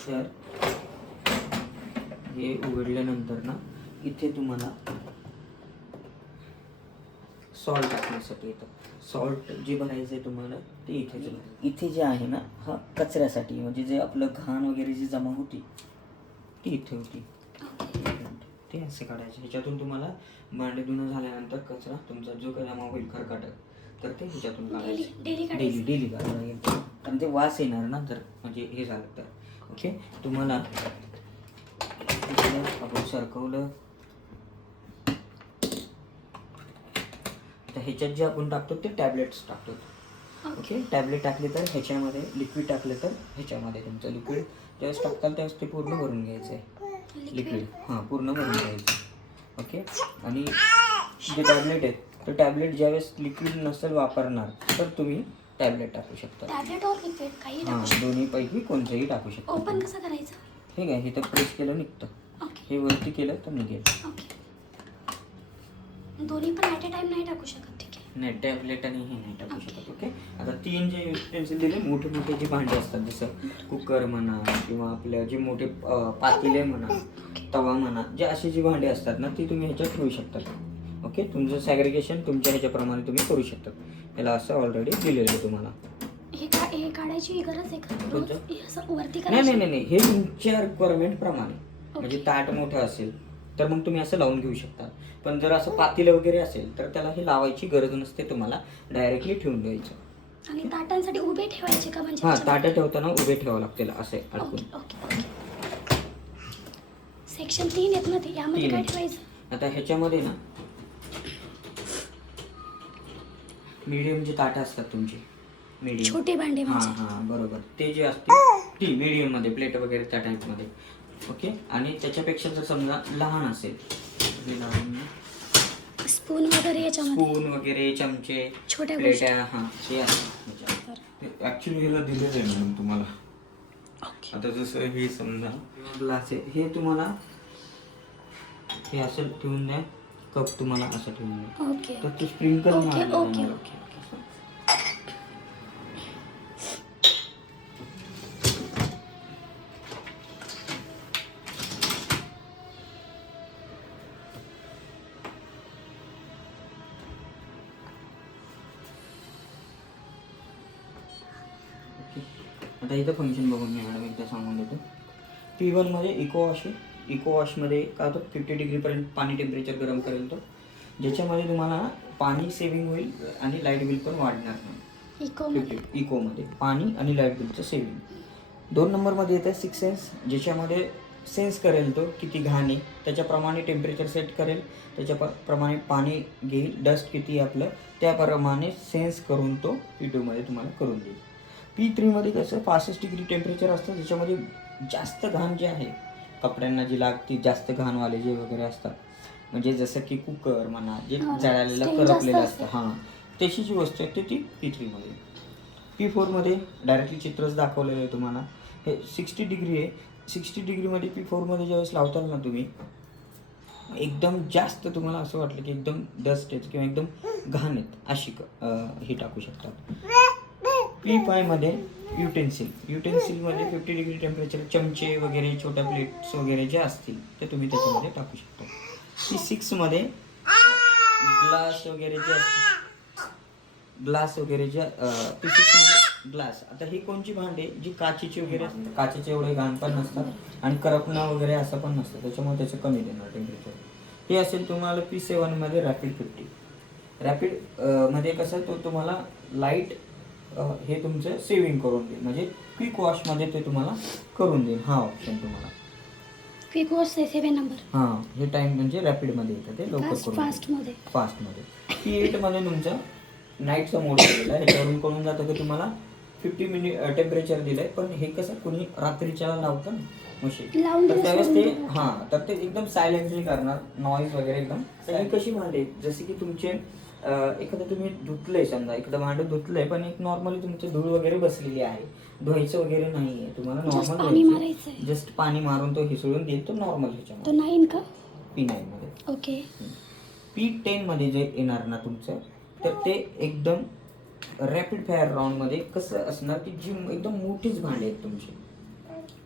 तर हे उघडल्यानंतर ना इथे तुम्हाला सॉल्ट टाकण्यासाठी येतं. सॉल्ट जे भरायचं आहे तुम्हाला ते इथे जे आहे ना, हा कचऱ्यासाठी, म्हणजे जे आपलं घाण वगैरे जी जमा होती ती इथे होती, ते असे काढायचे. ह्याच्यातून तुम्हाला भांडे धुणं झाल्यानंतर कचरा तुमचा जो काही जमा होईल खरकाटत, तर ते ह्याच्यातून काढायचं. डेली काढायला लागेल, कारण ते वास येणार ना जर म्हणजे हे झालं तर. ओके, तुम्हाला आपण सरकवलं तर ह्याच्यात जे आपण टाकतो ते टॅबलेट्स टाकतो. ओके, टॅबलेट टाकले तर ह्याच्यामध्ये, लिक्विड टाकले तर ह्याच्यामध्ये. तुमचं लिक्विड ज्यावेळेस टाकताल त्यावेळेस ते पूर्ण भरून घ्यायचं आहे. लिक्विड पूर्ण भरून घ्यायचं. ओके, आणि जे टॅबलेट आहेत तर टॅबलेट ज्यावेळेस लिक्विड नसेल वापरणार तर तुम्ही टॅबलेट टाकू शकता. टॅबलेट और लिक्विड काही हां, दोन्हीपैकी कोणतंही टाकू शकता. ओपन कसं करायचं? ठीक आहे, हे तर प्रेस केलं निघतं. हे वरती केलं तर निघेल. दोन्ही पण ॲट अ टाइम नाही टाकू शकत? ठीक आहे, नाही, टॅबलेट आणि हे नाही टाकू शकत. ओके, आता 3 जे युटेन्सिल दिले, मोठे मोठे जे भांडे असतात, जसं कुकर म्हणा किंवा आपल्या जे मोठे पातेले म्हणा, तवा म्हणा, जे असे जे भांडे असतात ना, ती तुम्ही ह्याच्यात ठेवू शकतात. ओके, तुमचं सॅग्रिगेशन तुमच्या ह्याच्याप्रमाणे तुम्ही करू शकता. याला असं ऑलरेडी दिलेलं आहे तुम्हाला. हे काढायची गरज आहे का? कोणतं? असं वरती नाही करायचं? नाही नाही, हे तुमच्या रिक्वायरमेंट प्रमाणे. म्हणजे ताट मोठं असेल तर मग तुम्ही असं लावून घेऊ शकता. पण जर असं पातेलं वगैरे असेल तर त्याला हे लावायची गरज नसते, तुम्हाला डायरेक्टली ठेवून द्यायचं. आणि ताटांसाठी उभे ठेवायचे का? म्हणजे हां, ताटं ठेवताना उभे ठेवावं लागतील असे अडकून. ओके. सेक्शन 3 आहेत ना ते, यामध्ये काय ठेवायचं? आता ह्याच्यामध्ये ना मीडियम जे ताटं असतात तुमची, मीडियम छोटे भांडे म्हणजे? हां बरोबर, ते जे असतील ती मीडियम मध्ये, प्लेट वगैरे त्या टाईपमध्ये. ओके, आणि त्याच्यापेक्षा जर समजा लहान असेल, स्पून वगैरे याच्यामध्ये? स्पून वगैरे, चमचे, छोट्या प्लेट्या, हां ते असतात. ॲक्च्युली ह्याला दिलेलं आहे म्हणून तुम्हाला. आता जसं हे समजा ग्लास आहे, हे तुम्हाला हे असं ठेवून द्या, कप तुम्हाला असं ठेवून द्या. ओके, तर ते स्प्रिंकल ओके. आता इथं फंक्शन बघून मी मॅडम एकदा सांगून देतो. P1 मध्ये इको वॉश आहे. इको वॉशमध्ये काय होतं, 50 डिग्रीपर्यंत पाणी टेम्परेचर गरम करेल तो, ज्याच्यामध्ये तुम्हाला पाणी सेव्हिंग होईल आणि लाईट बिल पण वाढणार नाही. इकोमध्ये पाणी आणि लाईट बिलचं सेव्हिंग. 2 नंबरमध्ये येतं 6 सेन्स, ज्याच्यामध्ये सेन्स करेल तो किती घाण आहे, त्याच्याप्रमाणे टेम्परेचर सेट करेल, त्याच्याप्रमाणे पाणी घेईल, डस्ट किती आहे आपलं त्याप्रमाणे सेन्स करून तो P2 मध्ये तुम्हाला करून देईल. P3 मध्ये कसं 65 डिग्री टेम्परेचर असतं, ज्याच्यामध्ये जास्त घाण जे आहे कपड्यांना जी लागते, जास्त घाणवाले जे वगैरे असतात, म्हणजे जसं की कुकर म्हणा, जे जळालेलं करपलेलं असतं, हां तशी जी वस्तू आहे ती P3 मध्ये. P4 मध्ये डायरेक्टली चित्रच दाखवलेलं आहे तुम्हाला. हे 60 डिग्री आहे. 60 डिग्रीमध्ये P4 मध्ये ज्यावेळेस लावताल ना तुम्ही, एकदम जास्त तुम्हाला असं वाटलं की एकदम डस्ट आहेत किंवा एकदम घाण आहेत अशी हे टाकू शकतात. P5 मध्ये युटेन्सिलमध्ये 50 डिग्री टेम्परेचर, चमचे वगैरे, छोट्या प्लेट्स वगैरे जे असतील ते तुम्ही त्याच्यामध्ये टाकू शकता. P6 मध्ये ग्लास वगैरे जे असतील, P6 मध्ये ग्लास. आता ही कोणची भांडे जी काचेची वगैरे असतात, काचेचे एवढे घाण पण नसतात आणि करपणं वगैरे असं पण नसतं, त्याच्यामुळे त्याचं कमी देणार टेम्परेचर. हे असेल तुम्हाला P7 मध्ये रॅपिड 50. रॅपिड मध्ये कसं तो तुम्हाला लाईट हे तुमचं सेव्हिंग करून देईल, म्हणजे क्विक वॉशमध्ये ते तुम्हाला करून देईल. हा ऑप्शन तुम्हाला क्विक वॉश 7 नंबर. हां, हे टाईम म्हणजे रॅपिडमध्ये येतं, ते लवकर करून फास्टमध्ये. P8 मध्ये तुमचं नाईटचा मोड केलेला आहे, ह्याच्यावरून कळून जातं की तुम्हाला 50 मिनिट टेम्परेचर दिलं आहे, पण हे कसं कुणी रात्रीच्या लावतं ना मशीन, तर त्यावेळेस ते तर ते एकदम सायलेंटली करणार, नॉईज वगैरे एकदम. ही कशी भांडे, जसे की तुमचे एखादं तुम्ही धुतलंय, समजा एखादं भांडं धुतलंय पण एक नॉर्मली तुमची धूळ वगैरे बसलेली आहे, धुवायचं वगैरे नाही आहे, तुम्हाला नॉर्मल जस्ट पाणी मारून तो हिसळून देईल, तो नॉर्मल ह्याच्यामध्ये. P9 मध्ये. ओके. P10 मध्ये जे येणार ना तुमचं, तर ते एकदम रॅपिड फायर राऊंडमध्ये कसं असणार की जी एकदम मोठीच भांडे आहेत तुमची,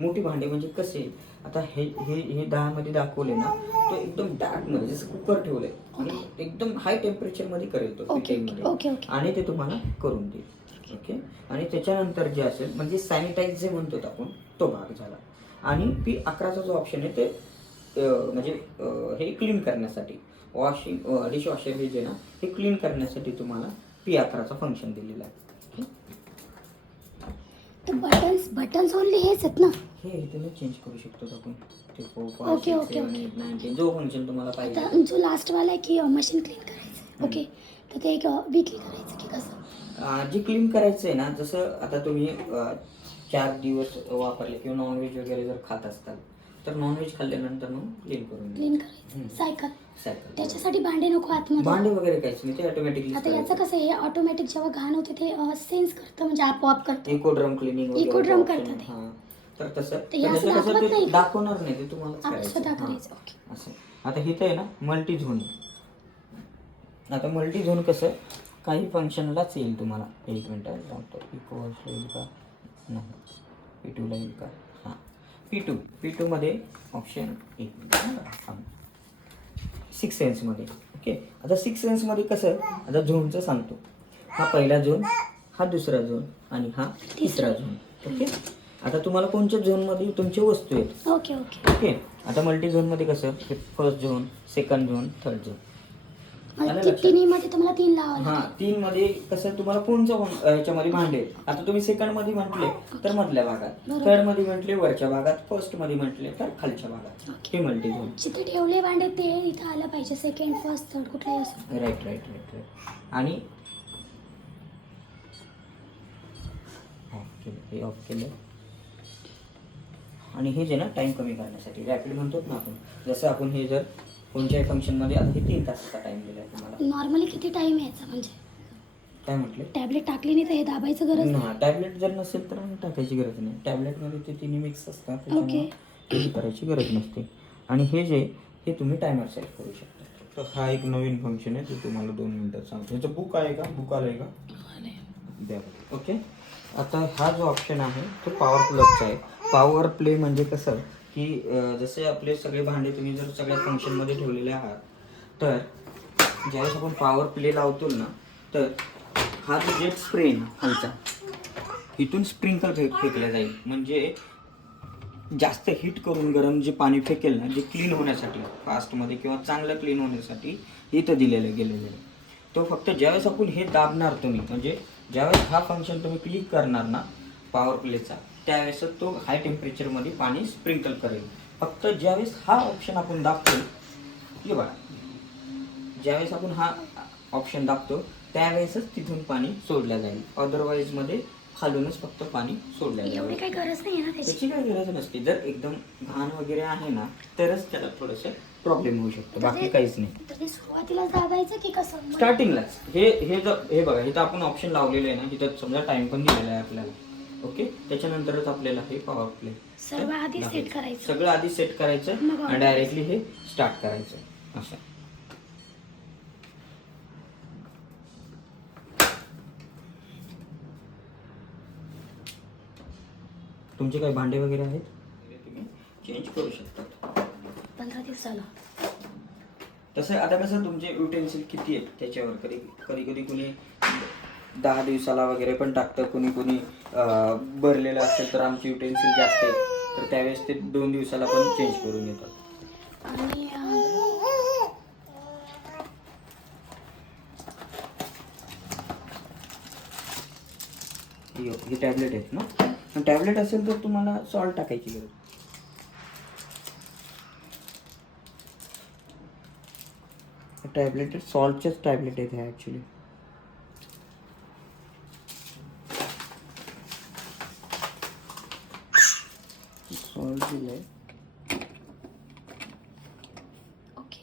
मोठी भांडे म्हणजे कसे, आता हे हे हे 10 मध्ये दाखवले ना, तो एकदम डार्क मध्ये जसं कुकर ठेवलंय आणि एकदम हाय टेम्परेचर मध्ये करेल तो ओके मध्ये ओके ओके आणि ते तुम्हाला करून देईल. ओके. आणि त्याच्यानंतर जे असेल म्हणजे सॅनिटाईज जे म्हणतो आपण तो भाग झाला. आणि P11चा जो ऑप्शन आहे ते म्हणजे हे क्लीन करण्यासाठी डिशवॉशर हे जे ना हे क्लीन करण्यासाठी तुम्हाला P11चा फंक्शन दिलेला आहे. तर बटन्स ओनली हेच आहेत ना? हे तुम्ही चेंज करू शकतो आपण ते 4, 5, ओके, 6, ओके, 7, ओके. 8, 9, 10 जो फंक्शन तुम्हाला पाहिजे. आता जो लास्टवाला आहे की मशीन क्लीन करायचं, ओके, तर ते एक वीकली करायचं की कसं? जे क्लीन करायचं आहे ना, जसं आता तुम्ही 4 दिवस वापरले किंवा नॉनव्हेज वगैरे जर खात असताल तर नॉनव्हेज खाल्ल्यानंतर मग क्लीन करून क्लीन करायचं सायकल. सायकल. त्याच्यासाठी भांडे नको आतमध्ये. भांडे वगैरे काहीच नाही, ते ऑटोमॅटिकली. आता याचं कसं आहे, ऑटोमॅटिक जेव्हा घाण होते ते सेन्स करतं, म्हणजे आपोआप करतं. Eco drum cleaning eco drum करतात ते. हां, तर तसं ते असं दाखवत ते नाही का? दाखवणार नाही, ते तुम्हालाच आपण करायचं. स्वतः हां, करायचं. ओके. असं. आता इथं आहे ना मल्टी झोन. आता मल्टी झोन कसं काही फंक्शनलाच येईल तुम्हाला. एक मिनटं सांगतो, इको येईल का नाही, P2ला येईल का. हां, P2 मध्ये ऑप्शन एक मिनिट 6 सेन्समध्ये. ओके. आता 6 सेन्समध्ये कसं, आता झोनचं सांगतो. हा पहिला झोन, हा दुसरा झोन आणि हा तिसरा झोन. ओके. आता तुम्हाला कोणत्या झोनमध्ये तुमची वस्तू आहेत. Okay okay okay. आता मल्टी झोनमध्ये कसं first zone, second zone, third zone. तिन्हीमध्ये तुम्हाला 3 लावावं हां, लागेल. 3 मध्ये कसं तुम्हाला कोणचं ह्याच्यामध्ये भांडे. आता तुम्ही सेकंड मध्ये म्हटले तर मधल्या भागात, बरोबर. थर्ड मध्ये म्हटले वरच्या भागात, फर्स्ट मध्ये म्हटले तर खालच्या भागात. हे मल्टी झोन. जिथे ठेवले भांडे ते इथं आलं पाहिजे, सेकंड फर्स्ट थर्ड कुठलाही असो. राईट. आणि ऑफ केलं, हे ऑफ केलं. आणि हे जे ना टाइम कमी करण्यासाठी रॅपिड म्हणतो ना आपण, जसं आपण हे जर कोणत्याही फंक्शनमध्ये आता हे 3 तासाचा टाइम दिला आहे तुम्हाला. नॉर्मली किती टाइम यायचा, म्हणजे काय म्हटले? टॅबलेट टाकली नाही तर हे दाबायचं गरज नाही? हां, टॅबलेट जर नसेल तर मग टाकायची गरज नाही. टॅबलेटमध्ये ते तिन्ही मिक्स असतात, त्याच्यामुळे हे करायची गरज नसते. आणि हे जे हे तुम्ही टायमर सेट करू शकता. तर हा एक नवीन फंक्शन आहे, ते तुम्हाला 2 मिनिटात सांगतो. ह्याचं बुक आहे का, बुक आलं आहे का द्या. ओके. आता हा जो ऑप्शन आहे तो पॉवर प्लगचा आहे. पॉवर प्ले म्हणजे कसं की जसे आपले सगळे भांडे तुम्ही जर सगळ्या फंक्शनमध्ये ठेवलेले आहात, तर ज्यावेळेस आपण पॉवर प्ले लावतो ना, तर हा जो जेट स्प्रे ना खालचा, इथून स्प्रिंकल फेकल्या जाईल. म्हणजे जास्त हीट करून गरम जे पाणी फेकेल ना, जे क्लीन होण्यासाठी फास्टमध्ये किंवा चांगलं क्लीन होण्यासाठी इथं गेलेलं आहे. तो फक्त ज्यावेळेस आपण हे दाबणार तुम्ही, म्हणजे ज्यावेळेस हा फंक्शन तुम्ही क्लिक करणार ना पॉवर प्लेचा, त्यावेळेस तो हाय टेम्परेचरमध्ये पाणी स्प्रिंकल करेल. फक्त ज्यावेळेस हा ऑप्शन आपण दाबतो, हे बघा, ज्यावेळेस आपण हा ऑप्शन दाबतो त्यावेळेसच तिथून पाणी सोडलं जाईल. अदरवाईजमध्ये खालूनच फक्त पाणी सोडलं जाईल. एवढी काही गरज नाही ना त्याची काही गरज नसते. जर एकदम घाण वगैरे आहे ना तरच त्याला थोडंसं प्रॉब्लेम होऊ शकतो, बाकी काहीच नाही. तर ते सुरुवातीलाच दाबायचं की कसं? स्टार्टिंगलाच हे बघा, इथं आपण ऑप्शन लावलेलं आहे ना, इथं समजा टाइम पण दिलेला आहे आपल्याला. ओके. त्याच्यानंतरच आपल्याला हे पॉवर प्ले सर्व आधी सेट करायचं, सगळं आधी सेट करायचं मग आणि डायरेक्टली हे स्टार्ट करायचं असं. तुमचे काही भांडे वगैरे आहेत तुम्ही चेंज करू शकता 15 दिवसाला. तसं आता कसं तुमचे युटेन्सिल किती आहेत त्याच्यावर, कधी कुणी 10 दिवसाला वगैरे पण टाकतं, कुणी भरलेलं असेल तर आमचे युटेन्सिल जास्त आहेत तर त्यावेळेस ते 2 दिवसाला पण चेंज करून येतात. आणि हे टॅबलेट आहेत ना, टॅबलेट असेल तर तुम्हाला सॉल्ट टाकायची गरज. टॅबलेट सॉल्टचेच टॅबलेट आहेत हे ॲक्च्युली. सॉल्ट दिलं आहे. Okay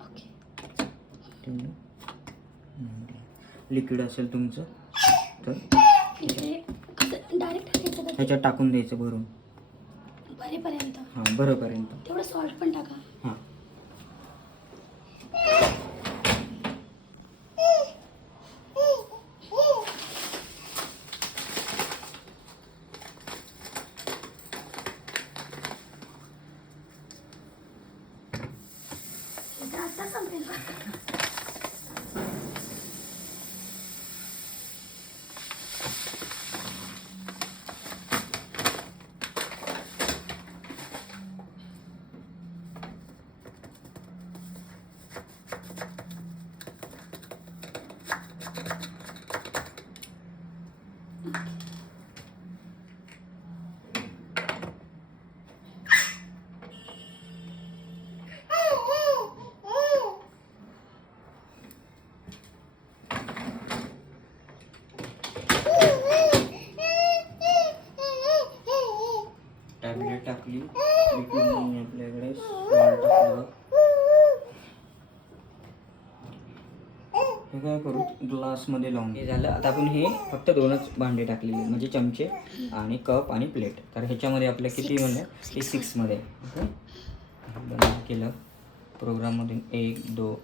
okay. लिक्विड असेल तुमचं तर डायरेक्ट टाकायचं का ह्याच्यात टाकून द्यायचं भरून भरेपर्यंत? हां, भरेपर्यंत. तेवढं सॉल्ट पण टाका. हां. आता संपेल. टॅबलेट टाकली, लिक्विड नाही आपल्याकडे, salt टाकलं. हे काय करू, ग्लासमध्ये लावून हे झालं. आता आपण हे फक्त 2च भांडे टाकलेले म्हणजे चमचे आणि कप आणि प्लेट. तर ह्याच्यामध्ये आपल्या किती म्हणलं ते 6 मध्ये. ओके, बंद केलं प्रोग्राममधून 1 2